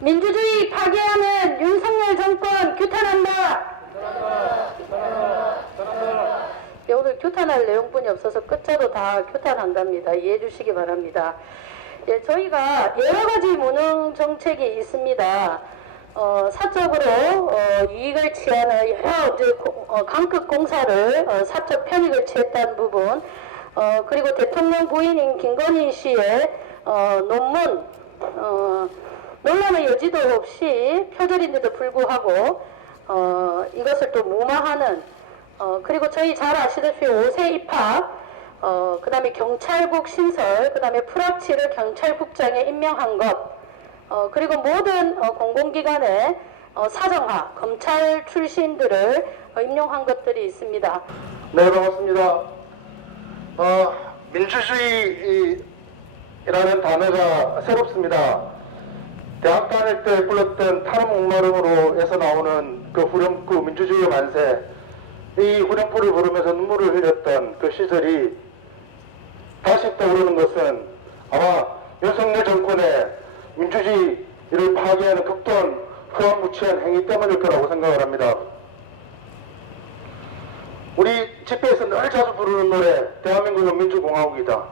민주주의 파괴하는 윤석열 정권 규탄한다. 오늘 규탄할 내용뿐이 없어서 끝자도 다 규탄한답니다. 이해해 주시기 바랍니다. 예, 저희가 여러 가지 무능 정책이 있습니다. 사적으로 이익을 취하는 여러 강급 공사를 사적 편익을 취했다는 부분, 그리고 대통령 부인인 김건희 씨의 논문 논란의 여지도 없이 표절인데도 불구하고 이것을 또 무마하는, 그리고 저희 잘 아시다시피 5세 입학, 그 다음에 경찰국 신설, 그 다음에 프락치를 경찰국장에 임명한 것, 그리고 모든 공공기관의 사정화, 검찰 출신들을 임용한 것들이 있습니다. 네, 반갑습니다. 민주주의라는 단어가 새롭습니다. 대학 다닐 때 불렀던 타는 목마름으로 해서 나오는 그 후렴구 민주주의의 만세, 이 후렴구를 부르면서 눈물을 흘렸던 그 시절이 다시 떠오르는 것은 아마 윤석열 정권의 민주주의를 파괴하는 극도한 후한무치한 행위 때문일 거라고 생각을 합니다. 우리 집회에서 늘 자주 부르는 노래, 대한민국은 민주공화국이다.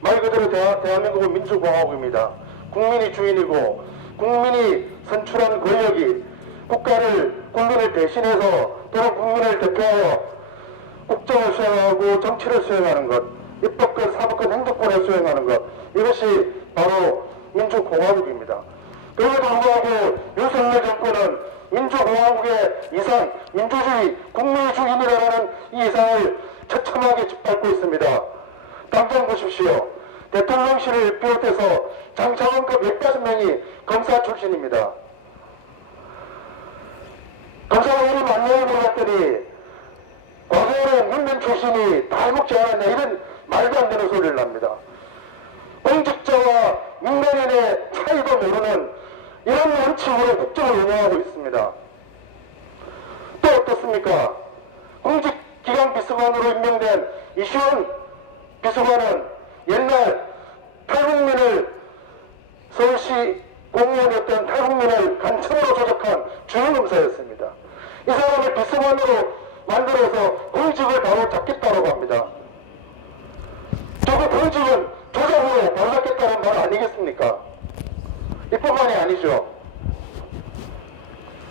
말 그대로 대한민국은 민주공화국입니다. 국민이 주인이고 국민이 선출한 권력이 국민을 대신해서 또는 국민을 대표하여 국정을 수행하고 정치를 수행하는 것, 입법권, 사법권, 행정권을 수행하는 것, 이것이 바로 민주공화국입니다. 그럼에도 불구하고 윤석열 정권은 민주공화국의 이상, 민주주의, 국민의 주인이라는 이 이상을 처참하게 짓밟고 있습니다. 당장 보십시오. 대통령실을 비롯해서 장차관급 150명이 검사 출신입니다. 검사가 이름 안녕히 몰랐더니 과거에는 윤명 출신이 다 해먹지 않았냐, 이런 말도 안 되는 소리를 합니다. 공직자와 민간인의 차이도 모르는 이런 원칙으로 국정을 운영하고 있습니다. 또 어떻습니까? 공직기강 비서관으로 임명된 이시원 비서관은 옛날 탈북민을, 서울시 공무원이었던 탈북민을 간첩으로 조작한 주임검사였습니다. 이 사람을 비서관으로 만들어서 공직을 바로 잡겠다고 합니다. 저거 공직은 조작으로 바로 잡겠다는 말 아니겠습니까? 이뿐만이 아니죠.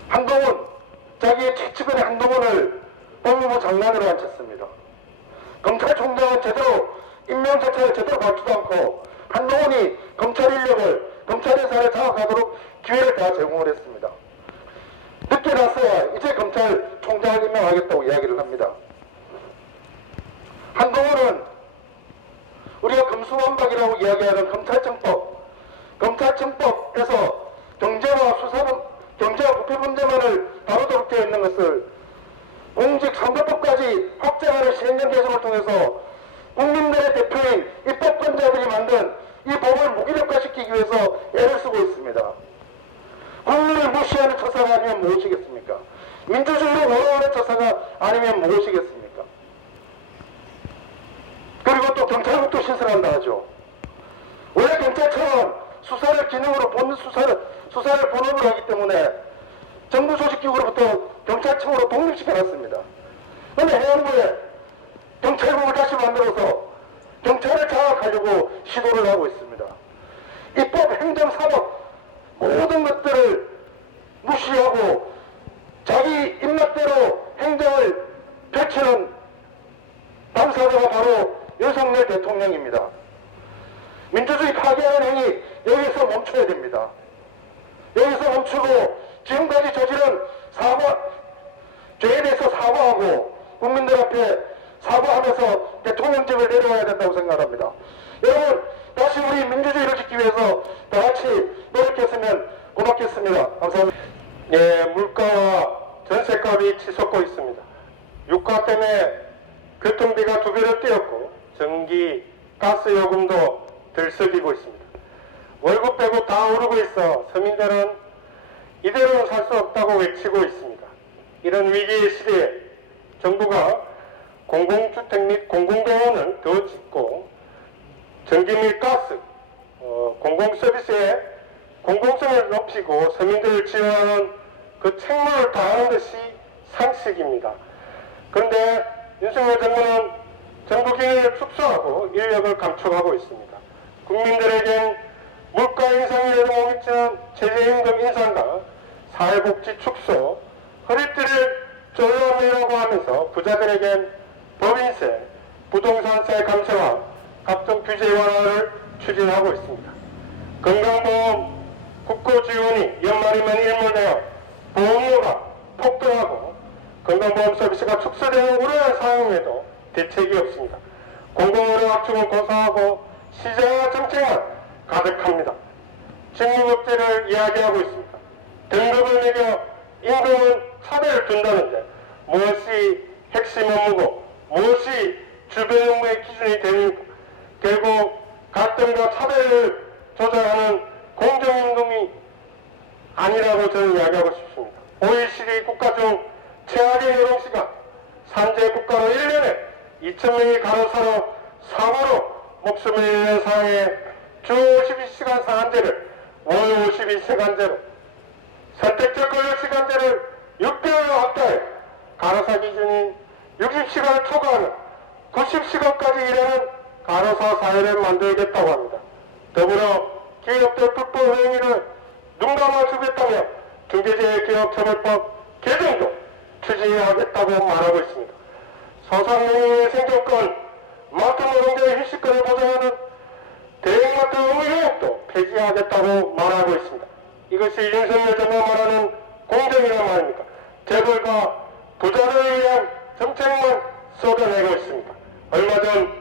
한동훈, 자기의 최측근의 한동훈을 법무부 장관으로 앉혔습니다. 검찰총장은 제대로 임명 자체를 제대로 밟지도 않고 한동훈이 검찰 인력을, 검찰 인사를 장악하도록 기회를 다 제공을 했습니다. 늦게 나서야 이제 검찰총장을 임명하겠다고 이야기를 합니다. 한동훈은 우리가 금수완박이라고 이야기하는 검찰청법에서 경제와 부패 문제만을 다루도록 되어 있는 것을 공직선거법까지 확장하는 시행령 개정을 통해서 국민들의 대표인 입법권자들이 만든 이 법을 무기력화시키기 위해서 애를 쓰고 있습니다. 국민을 무시하는 처사가 아니면 무엇이겠습니까? 민주주의를 원하는 처사가 아니면 무엇이겠습니까? 그리고 또 경찰국도 신설한다 하죠. 원래 경찰처럼 수사를 기능으로 본는 수사를 본업으로 하기 때문에 정부 조직기구로부터 경찰청으로 독립시켜놨습니다. 그런데 해양부에 경찰국을 다시 만들어서 경찰을 장악하려고 시도를 하고 있습니다. 입법, 행정, 사법 모든 것들을 무시하고 자기 입맛대로 행정을 펼치는 당사자가 바로 윤석열 대통령입니다. 민주주의 파괴하는 행위 여기서 멈춰야 됩니다. 여기서 멈추고 지금까지 저지른 죄에 대해서 사과하고 국민들 앞에 사과하면서 대통령직을 내려와야 된다고 생각합니다. 여러분, 다시 우리 민주주의를 지키기 위해서 다 같이 노력했으면 고맙겠습니다. 감사합니다. 예, 물가와 전세값이 치솟고 있습니다. 유가 때문에 교통비가 2배로 뛰었고 전기, 가스 요금도 들썩이고 있습니다. 월급 빼고 다 오르고 있어 서민들은 이대로는 살 수 없다고 외치고 있습니다. 이런 위기의 시대에 정부가 공공주택 및 공공병원을 더 짓고 전기 및 가스, 공공서비스에 공공성을 높이고 서민들을 지원하는 그 책무를 다하는 것이 상식입니다. 그런데 윤석열 정부는 정부 기능을 축소하고 인력을 감축하고 있습니다. 국민들에겐 물가 인상이라도 못 미치는 최저임금 인상과 사회복지 축소, 허리띠를 졸라매라고 하면서 부자들에겐 법인세, 부동산세 감세와 각종 규제 완화를 추진하고 있습니다. 건강보험 국고 지원이 연말이면 일몰되어 보험료가 폭등하고 건강보험 서비스가 축소되는 우려한 상황에도 대책이 없습니다. 공공의료 확충을 고사하고 시장화 정책만 가득합니다. 직무급제를 이야기하고 있습니다. 등급을 매겨 임금은 차별을 둔다는데 무엇이 핵심 업무고 무엇이 주변 업무의 기준이 됩니까? 결국 갈등과 차별을 조장하는 공정임금이 아니라고 저는 이야기하고 싶습니다. OECD 국가 중 최악의 노동시간, 산재 국가로 1년에 2,000명이 간호사로 사고로 목숨을 잃는 상황에 주 52시간 상한제를 월 52시간제로 선택적 근로시간제를 6개월로 확대해 간호사 기준인 60시간을 초과하는 90시간까지 일하는 간호사 사회를 만들겠다고 합니다. 더불어 기업들 불법 행위를 눈감아주겠다며 중개재해기업처벌법 개정도 추진하겠다고 말하고 있습니다. 소상공인의 생존권, 마트 노동자의 휴식권을 보장하는 대형마트 의무 교육도 폐지하겠다고 말하고 있습니다. 이것이 윤석열 정부가 말하는 공정이란 말입니까? 재벌과 부자들을 위한 정책만 쏟아내고 있습니다. 얼마 전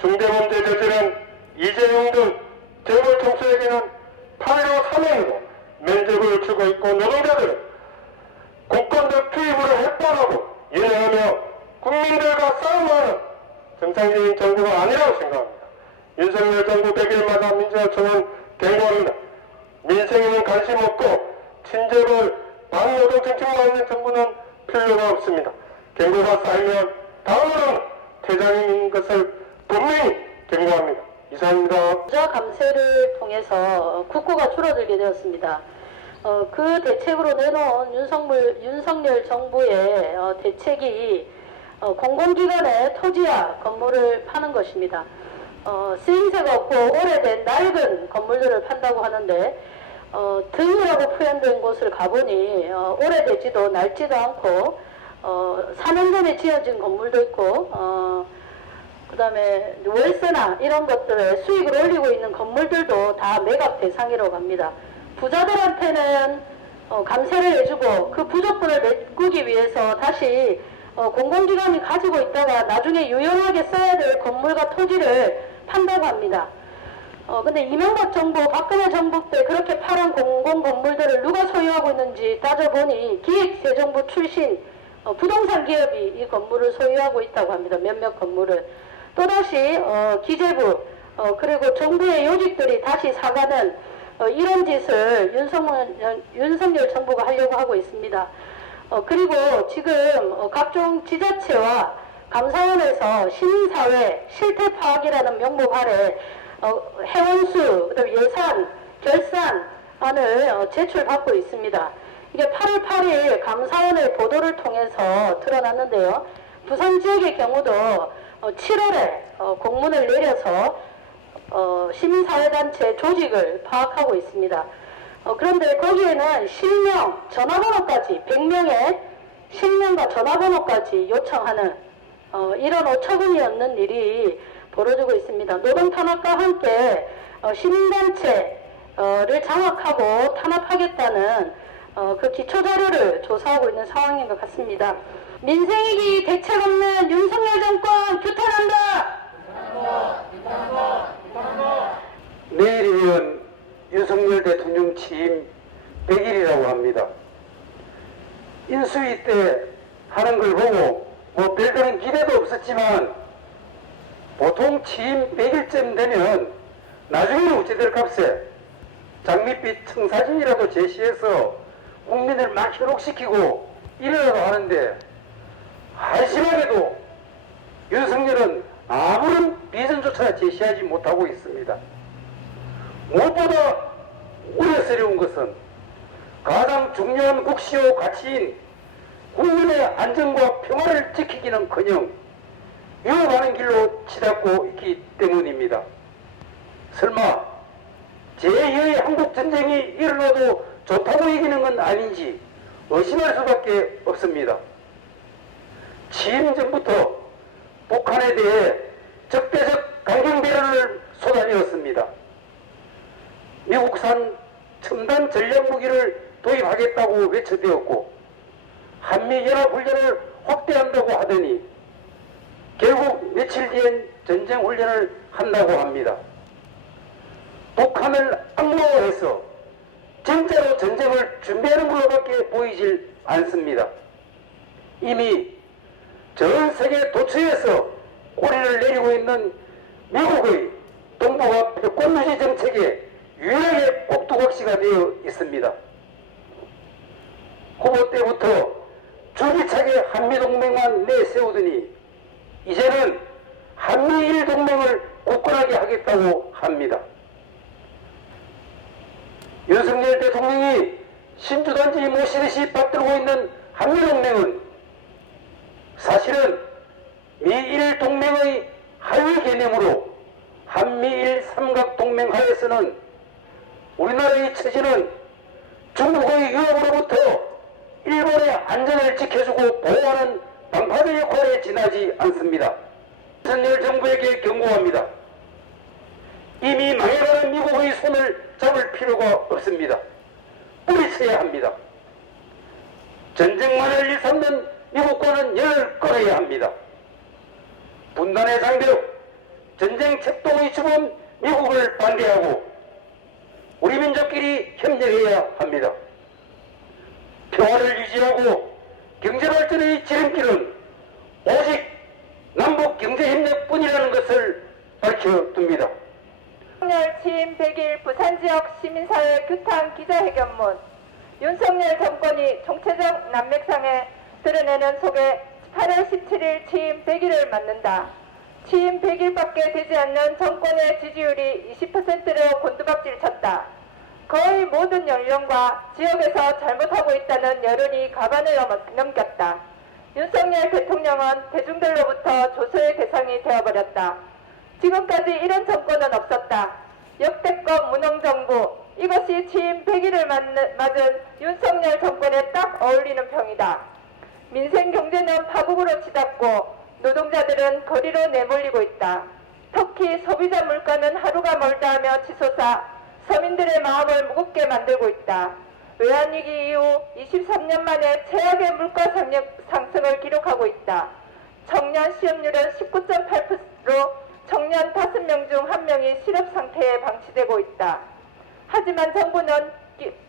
중대범죄 저지른 이재용 등 재벌 총수에게는 8.15 사면으로 면접을 주고 있고 노동자들은 국권적 투입으로 핵방하고 연행하며 국민들과 싸움하는 정상적인 정부가 아니라고 생각합니다. 윤석열 정부 100일 맞아 민주노총은 경고합니다. 민생에는 관심 없고 친재벌 반노동 정책만 있는 정부는 필요가 없습니다. 경고가 쌓이면 다음으로는 퇴장인 것을 분명히 경고합니다. 이상입니다. 부자 감세를 통해서 국고가 줄어들게 되었습니다. 그 대책으로 내놓은 윤석열 정부의 대책이 공공기관의 토지와 건물을 파는 것입니다. 쓰임새가 없고 오래된 낡은 건물들을 판다고 하는데 등이라고 표현된 곳을 가보니 오래되지도 낡지도 않고 4년 전에 지어진 건물도 있고 그 다음에 월세나 이런 것들에 수익을 올리고 있는 건물들도 다 매각 대상이라고 합니다. 부자들한테는 감세를 해주고 그 부족분을 메꾸기 위해서 다시 공공기관이 가지고 있다가 나중에 유용하게 써야 될 건물과 토지를 판다고 합니다. 근데 이명박 정부, 박근혜 정부 때 그렇게 파란 공공 건물들을 누가 소유하고 있는지 따져보니 기획재정부 출신 부동산 기업이 이 건물을 소유하고 있다고 합니다. 몇몇 건물을. 또다시 기재부 그리고 정부의 요직들이 다시 사가는 이런 짓을 윤석열 정부가 하려고 하고 있습니다. 그리고 지금 각종 지자체와 감사원에서 시민사회 실태 파악이라는 명목 아래 해원수, 그다음에 예산, 결산안을 제출받고 있습니다. 이게 8월 8일 감사원의 보도를 통해서 드러났는데요. 부산 지역의 경우도 7월에 공문을 내려서 시민사회단체 조직을 파악하고 있습니다. 그런데 거기에는 실명, 전화번호까지 100명의 실명과 전화번호까지 요청하는 이런 어처구니 없는 일이 벌어지고 있습니다. 노동탄압과 함께 시민단체를 장악하고 탄압하겠다는 그 기초자료를 조사하고 있는 상황인 것 같습니다. 민생이기 대책 없는 윤석열 정권 규탄한다! 내일이면 윤석열 대통령 취임 100일이라고 합니다. 인수위 때 하는 걸 보고 뭐 별다른 기대도 없었지만 보통 취임 100일쯤 되면 나중에는 어찌될 값에 장밋빛 청사진이라도 제시해서 국민을 막 현혹시키고 이러라고 하는데 한심하게도 윤석열은 아무런 비전조차 제시하지 못하고 있습니다. 무엇보다 우려스러운 것은 가장 중요한 국시요 가치인 국민의 안전과 평화를 지키기는커녕 위협하는 길로 치닫고 있기 때문입니다. 설마 제2의 한국전쟁이 일어나도 좋다고 여기는 건 아닌지 의심할 수밖에 없습니다. 취임 전부터 북한에 대해 적대적 강경 배려를 쏟아내었습니다. 미국산 첨단 전략 무기를 도입하겠다고 외쳐대었고 한미연합훈련을 확대한다고 하더니 결국 며칠 뒤엔 전쟁훈련을 한다고 합니다. 북한을 악마화해서 진짜로 전쟁을 준비하는 걸로밖에 보이질 않습니다. 이미 전 세계 도처에서 꼬리를 내리고 있는 미국의 동북아 패권유지 정책에 유일하게 꼭두각시가 되어 있습니다. 후보 때부터 줄기차게 한미동맹만 내세우더니 이제는 한미일 동맹을 굳건하게 하겠다고 합니다. 윤석열 대통령이 신주단지 모시듯이 받들고 있는 한미동맹은 사실은 미일 동맹의 하위 개념으로 한미일 삼각동맹 하에서는 우리나라의 처지는 중국의 위협으로부터 일본의 안전을 지켜주고 보호하는 방파제 역할에 지나지 않습니다. 윤석열 정부에게 경고합니다. 이미 망해가는 미국의 손을 잡을 필요가 없습니다. 뿌리쳐야 합니다. 전쟁만을 일삼는 미국과는 열을 끊어야 합니다. 분단의 장벽, 전쟁 책동의 주범 미국을 반대하고 우리 민족끼리 협력해야 합니다. 평화를 유지하고 경제발전의 지름길은 오직 남북 경제협력뿐이라는 것을 밝혀둡니다. 윤석열 취임 100일 부산지역 시민사회 규탄 기자회견문. 윤석열 정권이 총체적 난맥상에 드러내는 속에 8월 17일 취임 100일을 맞는다. 취임 100일밖에 되지 않는 정권의 지지율이 20%로 곤두박질 쳤다. 거의 모든 연령과 지역에서 잘못하고 있다는 여론이 가반을 넘겼다. 윤석열 대통령은 대중들로부터 조소의 대상이 되어버렸다. 지금까지 이런 정권은 없었다. 역대급 무능정부, 이것이 취임 100일을 맞은 윤석열 정권에 딱 어울리는 평이다. 민생 경제는 파국으로 치닫고 노동자들은 거리로 내몰리고 있다. 특히 소비자 물가는 하루가 멀다 하며 치솟아 서민들의 마음을 무겁게 만들고 있다. 외환위기 이후 23년 만에 최악의 물가 상승을 기록하고 있다. 청년 실업률은 19.8%로 청년 5명 중 1명이 실업 상태에 방치되고 있다. 하지만 정부는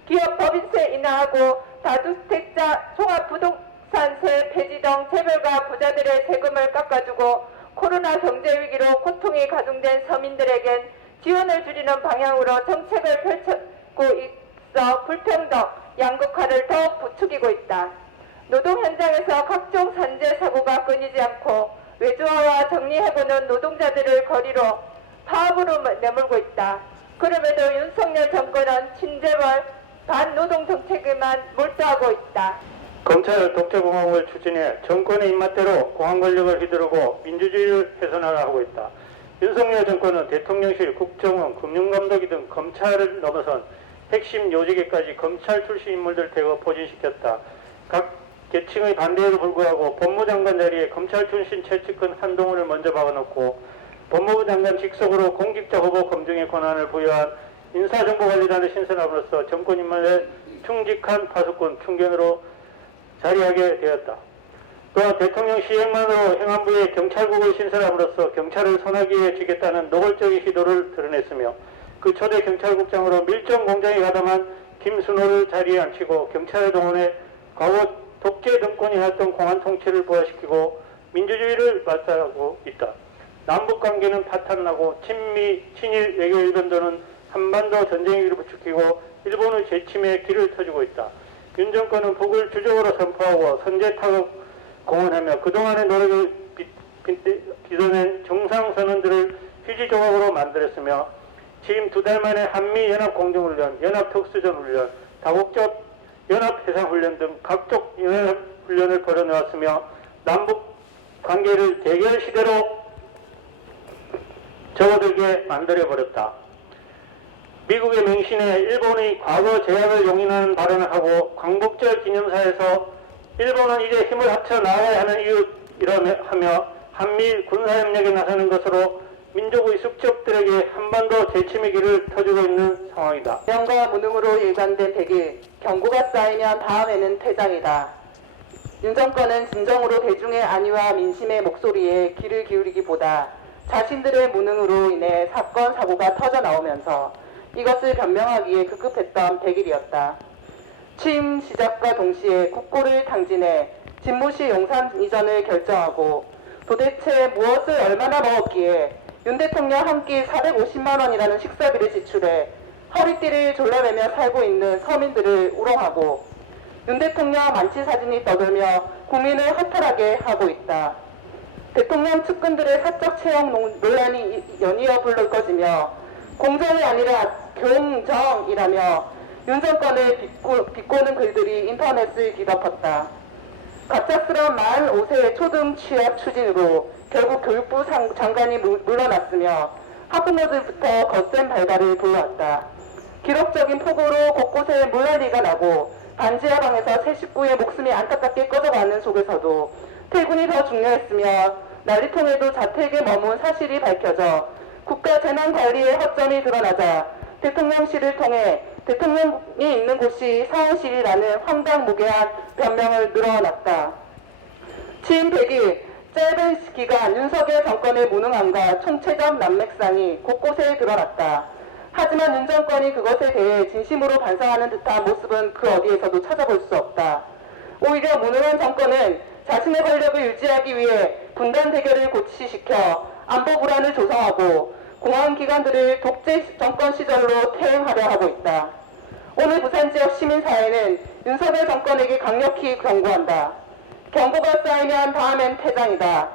기업 법인세 인하하고 다주택자 종합부동산세 폐지 등 재벌가 부자들의 세금을 깎아주고 코로나 경제위기로 고통이 가중된 서민들에겐 지원을 줄이는 방향으로 정책을 펼치고 있어 불평등, 양극화를 더욱 부추기고 있다. 노동 현장에서 각종 산재 사고가 끊이지 않고 외주화와 정리해보는 노동자들을 거리로 파업으로 내몰고 있다. 그럼에도 윤석열 정권은 친재벌 반노동 정책에만 몰두하고 있다. 검찰 독재공화국을 추진해 정권의 입맛대로 공안 권력을 휘두르고 민주주의를 훼손하려 하고 있다. 윤석열 정권은 대통령실, 국정원, 금융감독위 등 검찰을 넘어선 핵심 요직에까지 검찰 출신 인물들 대거 포진시켰다. 각 계층의 반대에도 불구하고 법무장관 자리에 검찰 출신 최측근 한동훈을 먼저 박아놓고 법무부 장관 직속으로 공직자 후보 검증의 권한을 부여한 인사정보관리단을 신설함으로써 정권 인물에 충직한 파수꾼 충견으로 자리하게 되었다. 또한 대통령 시행만으로 행안부에 경찰국을 신설함으로써 경찰을 손아귀에 쥐겠다는 노골적인 시도를 드러냈으며 그 초대 경찰국장으로 밀정 공장에 가담한 김순호를 자리에 앉히고 경찰을 동원해 과거 독재 정권이 해왔던 공안 통치를 부활시키고 민주주의를 발달하고 있다. 남북관계는 파탄나고 친미, 친일 외교 일변도는 한반도 전쟁 위기를 부추기고 일본의 재침에 길을 터주고 있다. 윤 정권은 북을 주적으로 선포하고 선제 타격 공언하며 그동안의 노력을 빚어낸 정상선언들을 휴지 조각으로 만들었으며 취임 2달 만에 한미 연합 공정훈련, 연합 특수전 훈련, 다국적 연합 해상훈련 등 각종 연합 훈련을 벌여놓았으며 남북 관계를 대결 시대로 접어들게 만들어버렸다. 미국의 맹신에 일본의 과거 제약을 용인하는 발언을 하고 광복절 기념사에서 일본은 이제 힘을 합쳐 나가야 하는 이유이라며 한미 군사협력에 나서는 것으로 민족의 숙적들에게 한반도 재침의 길을 터주고 있는 상황이다. 명과 무능으로 일관된 100일, 경고가 쌓이면 다음에는 퇴장이다. 윤 정권은 진정으로 대중의 안위와 민심의 목소리에 귀를 기울이기보다 자신들의 무능으로 인해 사건, 사고가 터져 나오면서 이것을 변명하기에 급급했던 100일이었다. 취임 시작과 동시에 국고를 탕진해 집무실 용산 이전을 결정하고 도대체 무엇을 얼마나 먹었기에 윤 대통령 한 끼 450만 원이라는 식사비를 지출해 허리띠를 졸라매며 살고 있는 서민들을 우롱하고 윤 대통령 만취 사진이 떠돌며 국민을 허탈하게 하고 있다. 대통령 측근들의 사적 채용 논란이 연이어 불을 꺼지며 공정이 아니라 경정이라며 윤 정권을 비꼬는 글들이 인터넷을 뒤덮었다. 갑작스런 45세 초등 취업 추진으로 결국 교육부 장관이 물러났으며 학부모들부터 거센 발발을 불러왔다. 기록적인 폭우로 곳곳에 물난리가 나고 반지하 방에서 새 식구의 목숨이 안타깝게 꺼져가는 속에서도 퇴근이 더 중요했으며 난리통에도 자택에 머문 사실이 밝혀져 국가 재난관리의 허점이 드러나자 대통령실을 통해 대통령이 있는 곳이 사무실이라는 황당무계한 변명을 늘어놨다. 취임 100일 짧은 기간 윤석열 정권의 무능함과 총체적 난맥상이 곳곳에 드러났다. 하지만 윤 정권이 그것에 대해 진심으로 반성하는 듯한 모습은 그 어디에서도 찾아볼 수 없다. 오히려 무능한 정권은 자신의 권력을 유지하기 위해 분단 대결을 고취시켜 안보 불안을 조성하고 공안 기관들을 독재 정권 시절로 퇴행하려 하고 있다. 오늘 부산 지역 시민사회는 윤석열 정권에게 강력히 경고한다. 경고가 쌓이면 다음엔 퇴장이다.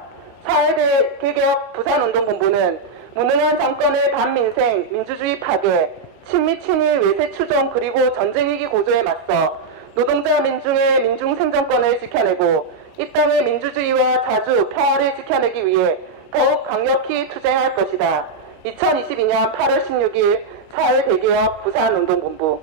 사회대 개혁 부산운동본부는 무능한 정권의 반민생, 민주주의 파괴, 친미 친일 외세 추종 그리고 전쟁위기 고조에 맞서 노동자 민중의 민중생존권을 지켜내고 이 땅의 민주주의와 자주 평화를 지켜내기 위해 더욱 강력히 투쟁할 것이다. 2022년 8월 16일 사회대개혁 부산운동본부